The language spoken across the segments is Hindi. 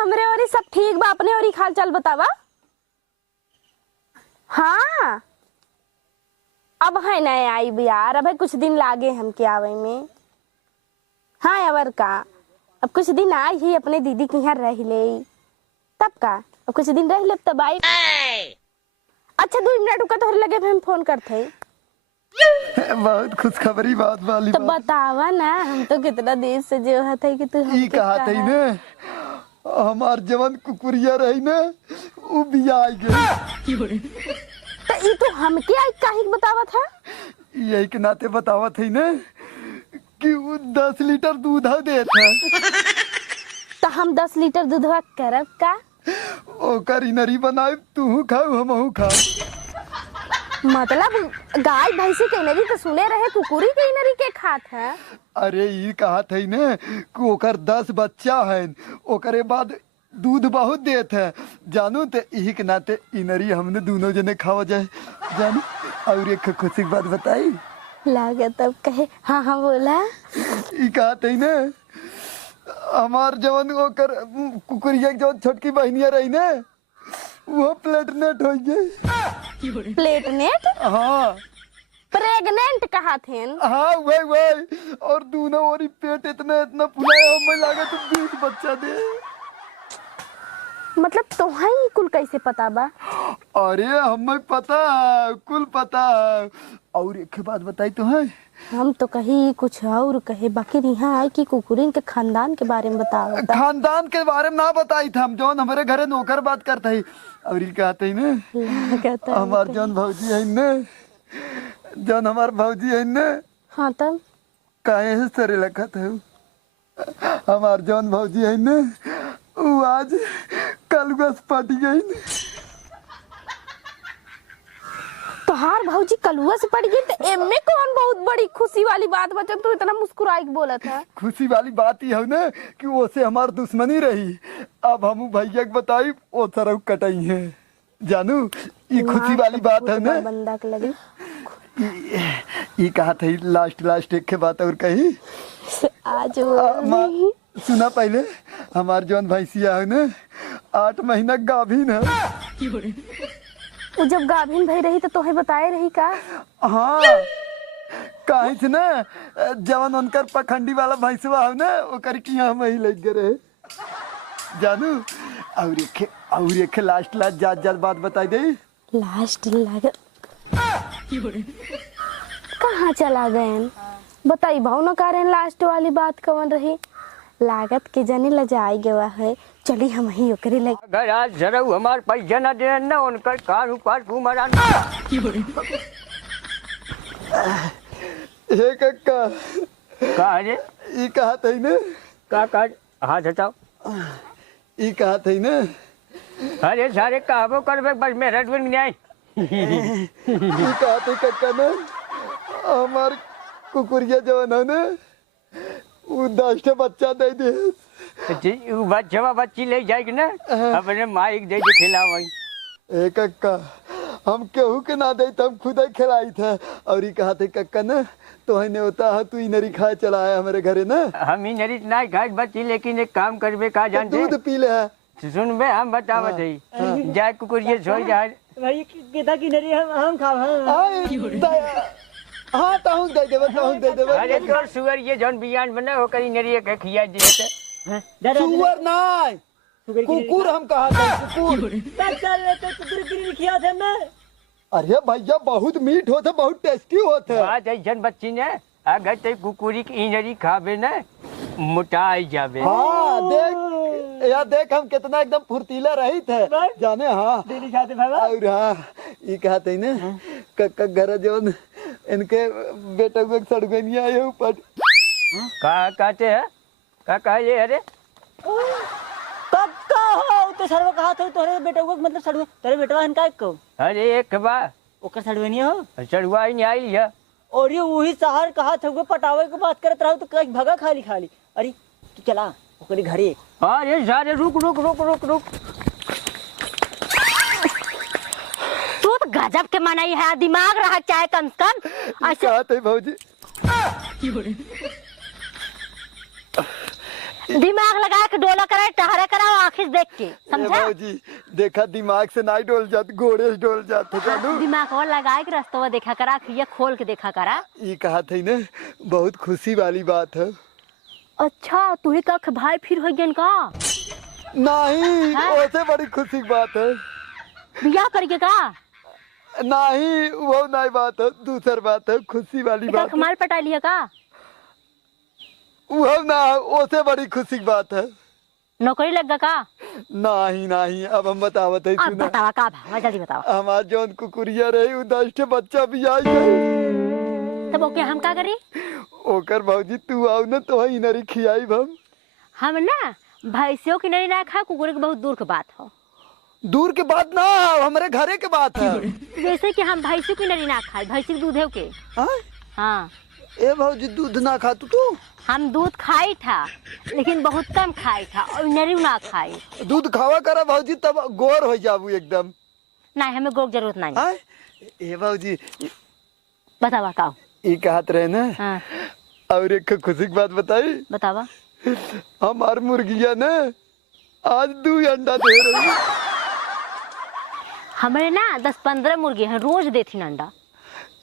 हमरे और सब ठीक बा। अपने और हाल चाल बतावा। हाँ अब है ना आई भी यार, अब है कुछ दिन लागे हमके आवे में। हाँ अवर का अब कुछ दिन आई ही अपने दीदी के यहाँ रह ले, तब का अब कुछ दिन रह ले तब आई। अच्छा 2 मिनट रुका, तोहरे लगे हम फोन करते। बहुत खुशखबरी बात वाली तो बात। बतावा ना, हम तो कितना देर से जो है कि तू ई कहा थई ने हमार जवन कुकुरिया रही ने उ बिया आई गई। तो ई तो हमके आई काहे के बतावा था? यही के नाते बतावा थई ने कि उ 10 लीटर दूध देत है। तो हम 10 लीटर दूधवा करब का? ओकर इनरी बनाए तू खाऊ हमहू खाऊ। मतलब गाय भैंसी के इनरी तो सुने रहे, कुकुरी के इनरी के खात है। अरे ई कहा थई ने कि ओकर 10 बच्चा है, ओकरे बाद दूध बहुत देत है जानू। ते यही के नाते इनरी हमने दोनों जने खावा जाए जानू। और एक खुशी की बात बताई लागत तब कहे। हाँ हाँ बोला। ई कहा थई ने हमार जवन ओकर कुकुरिया के जवन छोटकी बहनिया रही ने वो प्लेटनेट हो गई। प्लेटनेट? हाँ प्रेग्नेंट कहा थे। हाँ वही और दोनों और पेट इतना इतना फुलाया हमें लगा तो 20 बच्चा दे। मतलब तोहही कुल कैसे पता बा? अरे हमें पता है, कुल पता है। और एक बात बताई तो है, हम तो कही कुछ और कहे, बाकी यहाँ आए कि कुकुरिन के खानदान के बारे में बताओ। खानदान के बारे में ना बताई था हम जौन हमारे घरे नौकर बात करते ही। और ये कहते ही ने हमार जौन भौजी है ने, जौन हमार भौजी है ने। हाँ तब काहे से सरे लखत है हमार जौन भौजी है ने वो आज कल बस पट गई ने। तोहार भौजी कलुआ से पड़ गई तो एमे कौन बहुत बड़ी खुशी वाली बात बचा? तू इतना मुस्कुराई के बोला था। खुशी वाली बात ही है ना कि ओसे हमार दुश्मनी रही। अब हम भैया के बताई ओ तरह कटाई है जानू। ये खुशी वाली बात है ना। बंदा के लगे ये कहा था लास्ट एक के बात और कही आज सुना पहले हमार जौन भैंसिया है ना 8 महीना गाभिन है। वो जब गाभिन भई रही तो तोहे बताए रही का? हाँ कहीं से ना जवन उनकर पखंडी वाला भैंसवा है ना ओकर किया हम ही लग गए रहे जानू। और एक लास्ट जात बात बताई दे। लास्ट लागत कहाँ चला गए? बताई भाव न कारण लास्ट वाली बात कौन रही? लागत के जने लजाई गवा है। चली हम ही ओकरे लग अगर आज जरा हमार पैसा न दे ना उनकर कार ऊपर घूमरा। हे कक्का का रे ई कहा थई ने का हाथ हटाओ। ई कहा थई ने अरे सारे काबो करबे बस मेरा दिन नहीं आई। ई कहा थई कक्का ने हमार कुकुरिया जवन है ना वो 10 बच्चा दे दे। बच्चा बच्ची ले जाएगी ना अपने माइक दे के खिलावाई। ए कक्का हम केहू के ना दे हम खुद ही खिलाई थे। और ये कहा थे कक्का ना तो है होता है तू इनरी खाए चला है हमारे घरे ना। हम इनरी ना खाए बच्ची लेकिन एक काम करबे का जानते दूध पी ले है। सुन बे हम बतावत है जाए कुकुरिया सोई जाए भाई केता की नरी हम खाव। हाँ ताहू दे देबे। अरे तोर सुअर ये जौन बियान बना हो करी नरी के खिया दिए सुअर ना कुकुर हम कहा था कुकुर। चल तो कुकुर की खिया थे मैं। अरे भैया बहुत मीठ होता बहुत टेस्टी होता। बात ऐसन बच्ची ने अगर ते कुकुरी की इनरी खाबे ना मोटाई जाबे। हाँ देख हम कितना एकदम फुर्तीला रही थे जाने। हाँ डेली खाते भाई। और हाँ ये कहते ना कक्का घर जौन इनके बेटा को सड़गनिया आए ऊपर का कहते हैं का कहे अरे कक्का हो तो सरवा कहा था तोरे बेटा को मतलब सड़वे तेरे बेटवा हन का को। अरे एक बार ओकर सड़वे नहीं हो चढ़वा ही नहीं आई है। और ये वही सहार कहा था वो पटावे की बात करत रहो तो कहीं भगा खाली। अरे तू चला ओकरे घरे। अरे सारे रुक तू तो गजब के मनाई है, दिमाग रहा चाहे कम से कम। ऐसे भौजी दिमाग लगा के डोला करे टहरा कराओ आँखिस देख के ए समझा। भौजी देखा दिमाग से नहीं डोल जात घोड़े से डोल जात है जानू। दिमाग और लगाए के रास्ता देखा करा ये खोल के देखा करा। ये कहा थी ना बहुत खुशी वाली बात है। अच्छा तू ही कख भाई फिर हो गन का नहीं हाँ? उससे बड़ी खुशी की बात है। बियाह करके का नहीं वो नहीं बात है दूसर बात है खुशी वाली बात कख माल पटा लिया का वो ना उससे बड़ी खुशी की बात है। नौकरी लग गा का। नहीं नहीं अब हम बतावत है अब सुना। बतावा का भावा जल्दी बतावा। हमार जौन कुकुरिया रही उ 10 ठे बच्चा भी आई गई। तब ओके हम का करी। ओकर भौजी तू आओ ना तो ही नरी खियाई हम ना भैंसियों की नरी ना खा कुकुर के बहुत दूर के बात हो। दूर के बात ना हमारे घरे के बात है। जैसे कि हम भैंसियों की नरी ना खाए भैंसी के दूध है के। हाँ? हाँ ए भौजी दूध ना खा तू हम दूध खाई था लेकिन बहुत कम खाई था और नरी ना खाई। दूध खावा करा भौजी तब गोर हो जाबू एकदम। नहीं हमें गोर जरूरत नहीं। हाँ? ए भौजी बतावा का ये कहत रहे ना। हाँ और एक खुशी की बात बताई। बतावा। हमार मुर्गिया ना आज 2 अंडा दे रही है। हमारे ना 10-15 मुर्गी हैं रोज देती अंडा।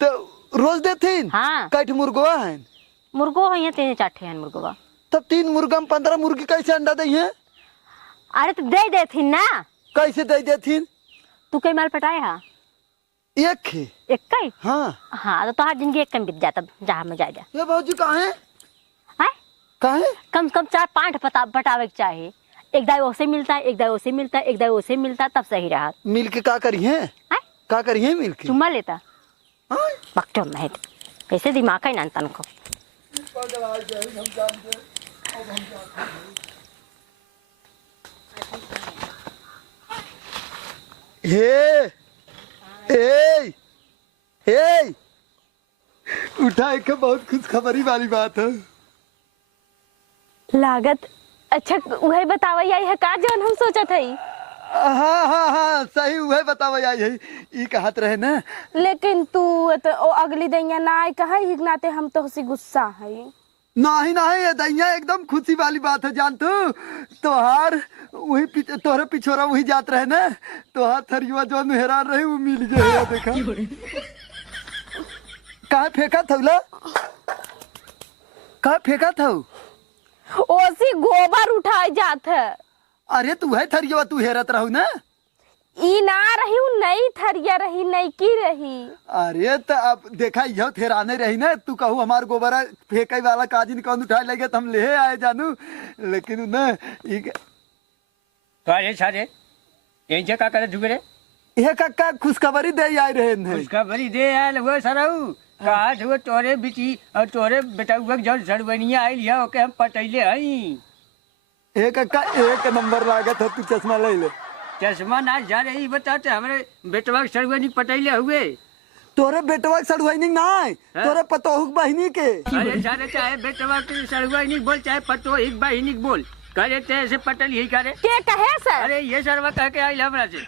तो रोज देथिन। हाँ कैठ मुर्गवा है मुर्गो है 3-4 हैं मुर्गवा। तब 3 मुर्गा में 15 मुर्गी कैसे अंडा दी है। अरे तो दे देती ना। कैसे दे देथिन। तू कई माल पटाए हा एक ही एक कई। हाँ हाँ तो तुम्हारी जिंदगी एक कम बीत जाता जहाँ में जाएगा। ये भौजी कहाँ है हैं? कहाँ है। कम से कम 4-5 पटावे के चाहिए। एक दाई ओसे मिलता है एक दाई ओसे मिलता है एक दाई ओसे मिलता है तब सही रहा। मिल के का करी है हैं? का करी है मिल के। चुम्मा लेता हाँ? बकचो नहीं ऐसे दिमाग का ही ना तन को। हे ए ए उठा एक बहुत खुशखबरी वाली बात है। लागत अच्छा वही बतावा यही है का जौन हम सोचत हई। हाँ हाँ हाँ सही वह बतावा यही ई कहत रहे ना। लेकिन तू तो ओ अगली दैया ना आई कहा ही नाते हम तो उसी गुस्सा हई। नहीं नहीं ये दैया एकदम खुशी वाली बात है जान तू। तोहार वही तोहरे पिछोरा वही जात रहे ना तोहार थरिया जो हैरान रहे वो मिल गए देखा। कहाँ फेंका थौला कहाँ फेंका था। ओसी गोबर उठाए जात है। अरे तू है थरिया तू हेरत रहू ना। ई ना रही उ नई थरिया रही नई की रही। अरे तो अब देखा यह थेराने रही ना तू कहू हमार गोबरा फेंके वाला काजी कौन उठाए लगे तो हम ले आए जानू। लेकिन ना सारे सारे ये का करे झुगरे ये काका खुशखबरी दे आए रहे हैं। उसका बड़ी दे आयल वो सराऊ कहा जो तोरे बिची और तोरे बेटा जल सड़बनिया आइल है ओके हम पटैले हई। ए काका एक नंबर लागत है तू चश्मा ले ले। चश्मा ना जा रही बताते हमारे बेटवा सड़बनी पटैले हुए। तोरे बेटवा के सड़ुआइनिंग ना तोरे पतोहुक बहिनी के। अरे सारे चाहे बेटवा के सड़बनी बोल चाहे पतो एक बहिनी बोल करे ते ऐसे पटल यही करे। के कहे सर अरे ये सरवा कह के आइल हमरा से।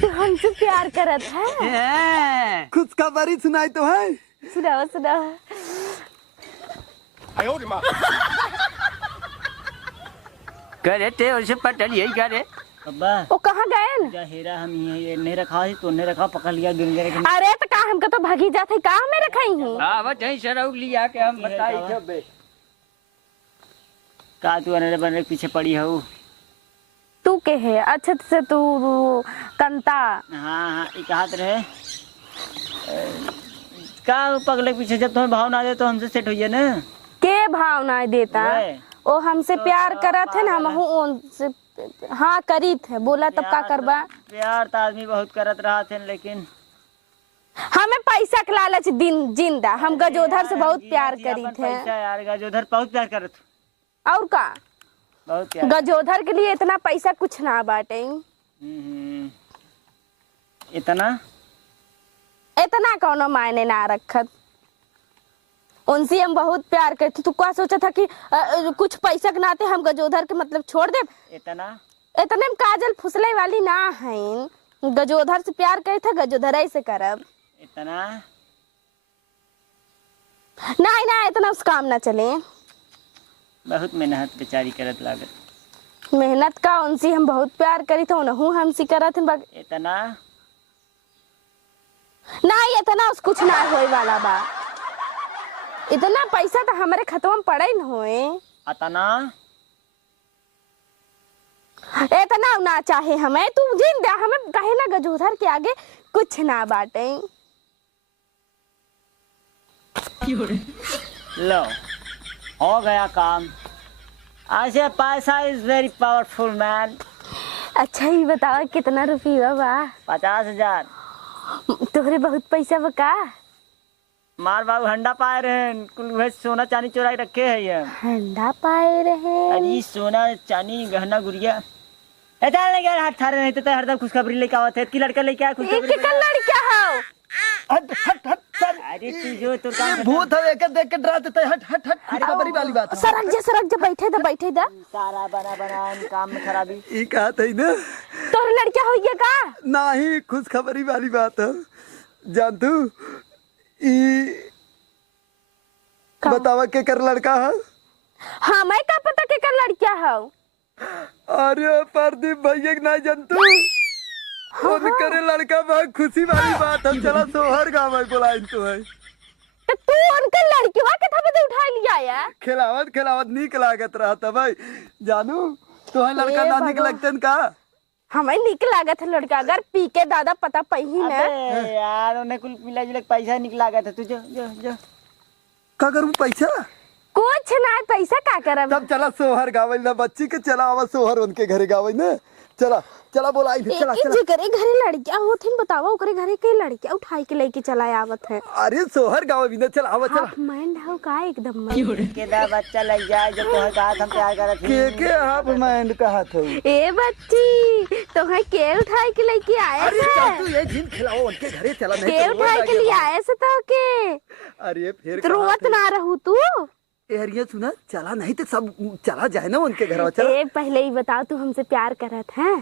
तू हमसे प्यार करत है। खुशखबरी सुनाई तो है। सुनाओ सुनाओ। करे ते और से पटल यही करे। अब्बा वो कहाँ गए न? जा हेरा हम ये नहीं रखा है तो नहीं रखा पकड़ लिया गिर गए। अरे तो का हमका तो भगी जाते का में रखाई हूँ। आवत है सरऊ लिया के हम बताई जब का तू अनरे बनरे के पीछे पड़ी हो। तू के है अच्छा से तू कंता। हाँ हाँ एक हाथ रहे का पगले के पीछे जब तुम्हें भाव ना दे तो हमसे सेट होइए ना। के भाव ना देता वे। ओ हमसे प्यार करत है ना हम उनसे हाँ करी थे बोला तब का करबा। प्यार तो आदमी बहुत करत रहा थे लेकिन हमें पैसा के लालच दिन जिंदा हम गजोधर से बहुत प्यार करी थे। पैसा यार गजोधर बहुत प्यार करत और का बहुत प्यार। गजोधर के लिए इतना पैसा कुछ ना बाटे। इतना इतना कौनो मायने ना रखत। उनसे हम बहुत प्यार करते तू क्या सोचा था कि कुछ पैसा के नाते हम गजोधर के मतलब छोड़ दे। इतना इतने में काजल फुसले वाली ना है। गजोधर से प्यार करे थे गजोधर से करब। इतना नहीं ना इतना उस काम ना चले। बहुत मेहनत बेचारी करत लागत। मेहनत का उनसे हम बहुत प्यार करी तो नहू हमसे करत हन इतना ना इतना उस कुछ ना होए वाला बा। इतना पैसा तो हमारे खतवा में पड़े न होए। अतना इतना ना चाहे हमें तू जिन दे हमें कहे ना गजोधर के आगे कुछ ना बाटे। लो हो गया काम। ऐसे पैसा इज वेरी पावरफुल मैन। अच्छा ही बताओ कितना रुपया बा? 50,000। तोहरे बहुत पैसा बा का? मार बाबू हंडा पाए रहे कुल वह सोना चांदी चुरा के रखे है ये। हंडा पाए रहे? अरे सोना चांदी गहना गुड़िया ऐसा नहीं यार। हाथ थारे नहीं तो हरदम खुशखबरी लेके आवत है कि लड़का लेके आया खुशखबरी। एक लड़का हो। हट हट हट सर। अरे तू जो तो काम भूत है एक देख के डरा देता है। हट हट हट खुशखबरी वाली बात है। सरक जा बैठे दा। सारा बना काम में खराबी। ई कहत है ना तोहरे लड़का होइए का? नहीं खुशखबरी वाली बात है। जान तू ई बतावा के कर लड़का है। हाँ मैं का पता के कर लड़का हो। अरे प्रदीप भैया के नहीं जानतू उनकरे लड़का बहुत खुशी वाली बात है। चला सोहर गाँव में बुलाई तो है। तो तू उनके लड़कीवा के था बदे उठा लिया या? खिलावत खिलावत नीक लागत रहता भाई। जानू तो है लड़का ना निक लगते न का। हमें निक लागत है लड़का। अगर पी के दादा पता पही न अबे यार उन्हें कुल मिला जुला के पैसा निकला गया था। तू जो जो जो का करूँ पैसा कुछ ना पैसा का करब। तब चला सोहर गावल ना बच्ची के चला आवा सोहर उनके घरे गावल ना। चला चला बोलाई चला एक चला। जगरे घरे लड़कियां होथिन बतावा ओकरे घरे के लड़कियां उठाई के लेके चला आवत है। अरे सोहर गावल भी ना चला आवा चला। हाफ माइंड हो का एकदम के दा बच्चा लग जाए जो तो कहा हम प्यार करत के हाफ माइंड कहा था। ए बच्ची तो है के उठाई के लेके आए अरे से? चल तू ये झील खिलाओ उनके घरे चला नहीं के तो रोज उठाई के आगे लिए बात। आए से तो के अरे फिर तो रोवत ना रहू तू। एरिया सुना चला नहीं तो सब चला जाए ना उनके घर चला। ए पहले ही बताओ तू हमसे प्यार करत है?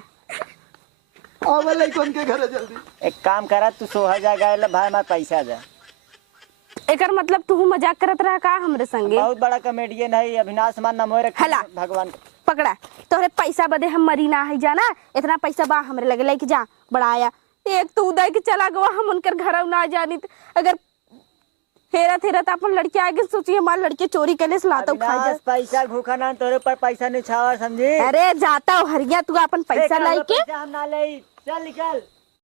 आवे लाइक उनके घरे जल्दी। एक काम करा तू सोहा जा गए भाई मैं पैसा जा। एकर मतलब तू मजाक करत रहा का हमरे संगे? बहुत बड़ा कॉमेडियन है अविनाश मान नाम रखे हला। भगवान पकड़ा तोहरे पैसा बदे हम मरी ना है जाना। इतना पैसा बा हमरे लगे लेके जा बढ़ाया। एक तू दे के चला गवा हम उनकर घर ना जानी। अगर हेरा थेरा तो अपन लड़के आगे सोची हमारे लड़के चोरी करने से लाता खा जा। पैसा भूखा ना तोरे पर पैसा नहीं छावा समझी। अरे जाता हरिया तू अपन पैसा लाई के। हम ना ले चल निकल।